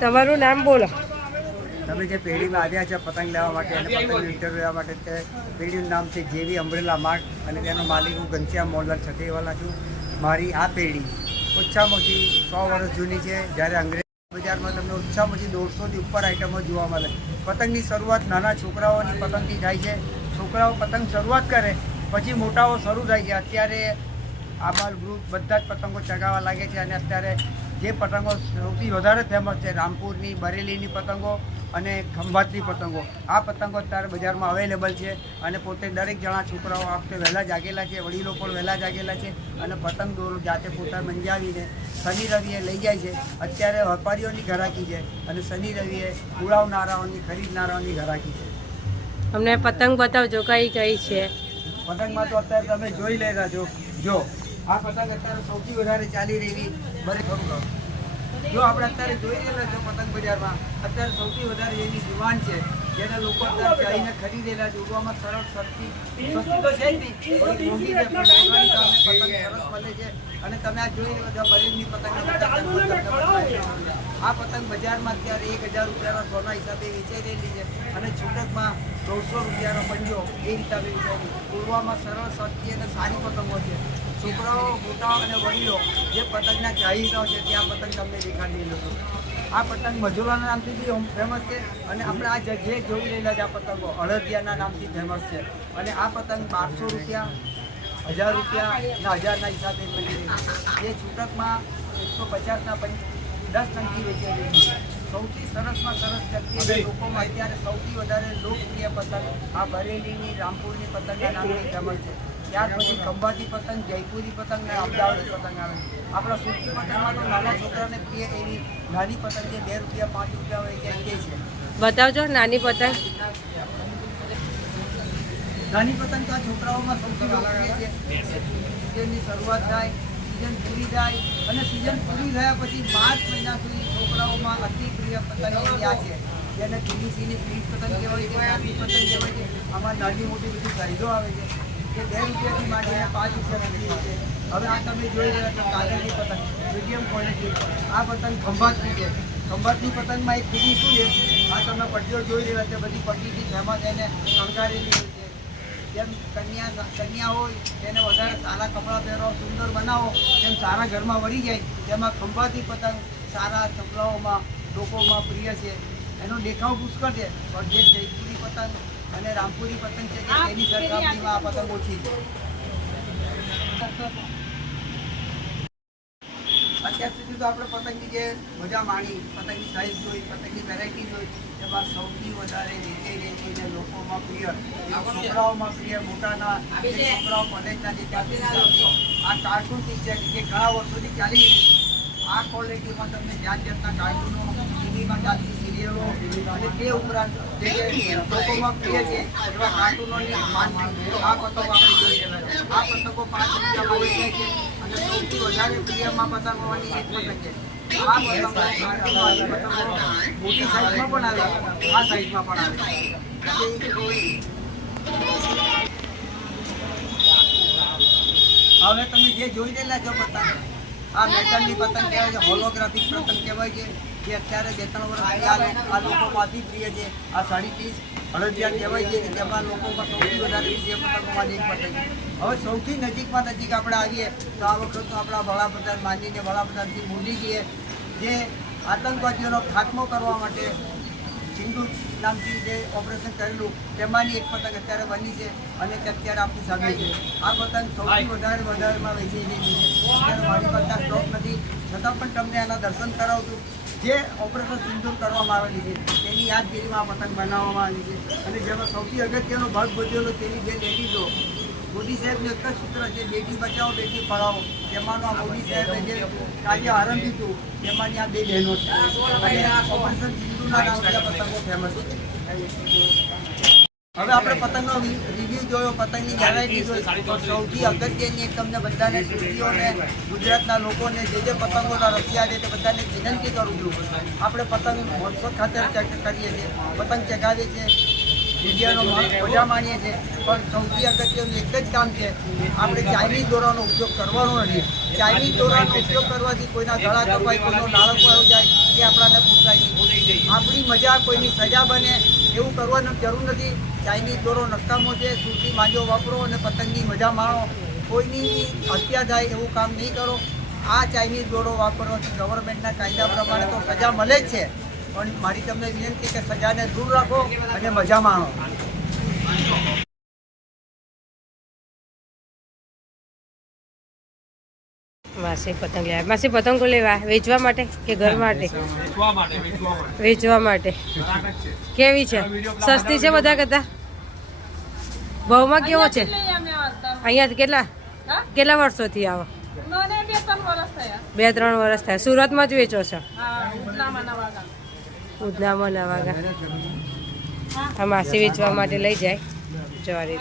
તમારું નામ બોલો. તમે જે પેઢીમાં આવ્યા છે પતંગ લેવા માટે અને પતંગનું ઇન્ટરવ્યૂ લેવા માટે તે પેઢીનું નામ છે જેવી અમ્બ્રેલા માર્ટ અને તેનો માલિક હું ઘનશ્યામ મોહનલાલ છત્રીવાલા છું. મારી આ પેઢી ઓછામાં ઓછી 100 વર્ષ જૂની છે. જ્યારે અંગ્રેજ બજારમાં તમને ઓછામાં ઓછી 150થી ઉપર આઇટમો જોવા મળે. પતંગની શરૂઆત નાના છોકરાઓની પતંગથી થાય છે. છોકરાઓ પતંગ શરૂઆત કરે પછી મોટાઓ શરૂ થાય છે. અત્યારે આબાલ ગ્રુપ બધા જ પતંગો ચગાવવા લાગે છે અને અત્યારે જે પતંગો સૌથી વધારે ફેમસ છે રામપુરની, બરેલીની પતંગો અને ખંભાતની પતંગો. આ પતંગો અત્યારે બજારમાં અવેલેબલ છે અને પોતે દરેક જણા છોકરાઓ આ વખતે વહેલા જાગેલા છે, વડીલો પણ વહેલા જાગેલા છે અને પતંગ દોરો જાતે પોતા મંજાવીને શનિ રવિએ લઈ જાય છે. અત્યારે વેપારીઓની ઘરાકી છે અને શનિ રવિએ ઉડાવનારાઓની, ખરીદનારાઓની ઘરાકી છે. અમને પતંગ બતાવજો કઈ કઈ છે. પતંગમાં તો અત્યારે તમે જોઈ લેતા છો. જો આ પતંગ અત્યારે સૌથી વધારે ચાલી રહેલી જો આપણે અત્યારે જોઈ રહેલા છો પતંગ બજારમાં અત્યારે સૌથી વધારે એની ડિમાન્ડ છે જેને લોકો અત્યારે જઈને ખરીદેલા છે. ઉડવામાં સરળ, સસ્તી તો છે જ નહીં, થોડી મોંઘી છે પણ પતંગ સરસ મળે છે. અને તમે આ જોઈ રહ્યા છો બરેલીની પતંગ. આ પતંગ બજારમાં અત્યારે 1000 રૂપિયાના સોના હિસાબે વેચાઈ રહેલી છે અને છૂટકમાં 150 રૂપિયાનો પંજો એ હિસાબે વેચાય. ઉડવામાં સરળ, સસ્તી અને સારી પતંગો છે. છોકરાઓ, મોટાઓ અને વડીલો જે પતંગના ચાહીદાઓ છે ત્યાં પતંગ તમને દેખાડી લોકો. આ પતંગ મજોલાના નામથી બી ફેમસ છે અને આપણે આ જે જોઈ રહેલા છે આ પતંગો અડદિયાના નામથી ફેમસ છે. અને આ પતંગ 1200 રૂપિયા, 1000 રૂપિયા અને 1000ના હિસાબે મળી રહી છે. જે છૂટકમાં 150ના 10 ટંકી વેચાઈ રહી છે. સૌથી સરસમાં સરસ જગ્યાએ લોકોમાં અત્યારે સૌથી વધારે લોકપ્રિય પતંગ આ બરેલીની, રામપુરની પતંગના નામથી ફેમસ છે. ત્યાર પછી ખંભાતી પતંગ, જયપુરી પતંગ અને અમદાવાદી પતંગ આવે. આપણા સુરતી પતંગમાં તો નાના છોકરાને પ્રિય એવી નાની પતંગ જે 2 રૂપિયા, 5 રૂપિયા હોય તે છે. બતાવજો નાની પતંગ. નાની પતંગ તો આ છોકરાઓમાં સૌથી લોકપ્રિય છે. સિઝનની શરૂઆત થાય, સિઝન પૂરી થાય અને સિઝન પૂરી થયા પછી 5 મહિના સુધી છોકરાઓમાં અતિ પ્રિય પતંગ આ છે જેને પીવીસીની પ્રીત પતંગ કહેવાય છે, નાની પતંગ કહેવાય છે. આમાં નાની મોટી બધી સાઈઝો આવે છે. 2 રૂપિયાથી માંડીને 5 રૂપિયાની છે. હવે આ તમે જોઈ રહ્યા છો કાગળની પતંગ, મીડિયમ ક્વોલિટી. આ પતંગ ખંભાતની છે. ખંભાતની પતંગમાં એક બીજી શું છે, આ તમે પટ્ટીઓ જોઈ રહ્યા છો બધી પટ્ટીથી ફેમસ એને શણગારેલી હોય છે. જેમ કન્યા હોય તેને વધારે સારા કપડાં પહેરો, સુંદર બનાવો, તેમ સારા ઘરમાં વળી જાય. તેમાં ખંભાતી પતંગ સારા કપડાઓમાં લોકોમાં પ્રિય છે. એનો દેખાવ પુષ્કળ છે પણ જે જયપુરી પતંગ અને રામપુરી પતંગ છે કે તેની સરખામણીમાં આ પતંગ ઓછી છે. અત્યાર સુધી તો આપણે પતંગની જે મજા માણી, પતંગની સાઈઝ જોઈ, પતંગની વેરાયટી જોઈ, એમાં સૌથી વધારે વેચાઈ રહી છે લોકોમાં પ્રિય, છોકરાઓમાં પ્રિય, મોટાના છોકરાઓ કોલેજના જે ત્યાંથી આ કાર્ટૂન પિક્ચર જે ઘણા વર્ષોથી ચાલી રહી છે. આ ક્વોલિટીમાં તમને જાતના કાર્ટૂનો, ટીવીમાં ચાલતી સિરિયલો અને તે ઉપરાંત જે લોકોમાં પ્રિય છે એવા કાર્ટૂનોની આ પતંગો આપણે જોઈ રહ્યા છે. આ પતંગો 5 રૂપિયામાં વેચાય છે અને સૌથી વધારે પ્રિયમાં પતંગોની એક પતંગ છે. આ પતંગો મોટી સાઈઝમાં પણ આવે, આ સાઈઝમાં પણ આવે. હવે તમે જે જોઈ રહેલા છો પતંગ, આ મેટલની પતંગ કહેવાય છે, હોલોગ્રાફિક પતંગ કહેવાય છે. જે અત્યારે 2-3 વર્ષથી આ લોકોમાંથી પ્રિય છે. આ 30 અડદિયા કહેવાય છે કે જેમાં લોકોમાં સૌથી વધારે પ્રિય પતંગોમાંથી એક પતંગ. હવે સૌથી નજીકમાં નજીક આપણે આવીએ તો આ વખત આપણા વડાપ્રધાન માનનીય વડાપ્રધાન મોદીજીએ જે આતંકવાદીઓનો ખાત્મો કરવા માટે સિંધુ નામથી જે ઓપરેશન કરેલું તેમાંની એક પતંગ અત્યારે બની છે અને અત્યારે આપણી સામે છે. આ પતંગ સૌથી વધારેમાં વેચાઈ રહી છે. અત્યારે મારી પાસે સ્ટોક નથી છતાં પણ તમને એના દર્શન કરાવું છું. જે ઓપરેશન સિંદૂર કરવામાં આવેલી છે તેની યાદગીરીમાં આ પતંગ બનાવવામાં આવી છે અને જેમાં સૌથી અગત્યનો ભાગ ભજવેલો તેની 2 લેડીઝો. મોદી સાહેબનું એક જ સૂત્ર છે, બેટી બચાવો, બેટી પઢાઓ. તેમાંનું આ મોદી સાહેબે જે કાર્ય આરંભ્યું હતું તેમાંની આ 2 બહેનો છે અને ઓપરેશન સિંદૂરના નામથી આ પતંગો ફેમસ છે. હવે આપણે પતંગનો રિવ્યૂ જોયો, પતંગની વેરાયટી જોઈ, તો સૌથી અગત્યની એક તમને બધાને સુરતીઓને, ગુજરાતના લોકોને જે પતંગોના રસિયા છે તે બધાને વિનંતી કરું છું. આપણે પતંગ મહોત્સવ ખાતે કરીએ છીએ, પતંગ ચગાવીએ છીએ, મીડિયાનો મજા માણીએ છીએ, પણ સૌથી અગત્યનું એક જ કામ છે, આપણે ચાઇનીઝ દોરાનો ઉપયોગ કરવાનો નથી. ચાઇનીઝ દોરાનો ઉપયોગ કરવાથી કોઈના ગળા કપાય, કોઈનો નાળકો આવી જાય, એ આપણાને પોસાય નહીં. આપણી મજા કોઈની સજા બને એવું કરવાની જરૂર નથી. ચાઇનીઝ દોરો નકામો છે, સૂતી માંજો વાપરો અને પતંગની મજા માણો. કોઈની હત્યા થાય એવું કામ નહીં કરો. આ ચાઇનીઝ દોરો વાપરવાથી ગવર્મેન્ટના કાયદા પ્રમાણે તો સજા મળે જ છે, પણ મારી તમને વિનંતી કે સજાને દૂર રાખો અને મજા માણો. માસી પતંગ લેવા. માસી પતંગો લેવા વેચવા માટે કે ઘર માટે? વેચવા માટે. કેવી છે? સસ્તી છે બધા કરતા? ભાવમાં કેવો છે? અહીંયા કેટલા વર્ષોથી આવો? 2-3 વર્ષ થયા. સુરતમાં જ વેચો છો? ઉધનામાં નવાગા. આ માસી વેચવા માટે લઈ જાય જવારી.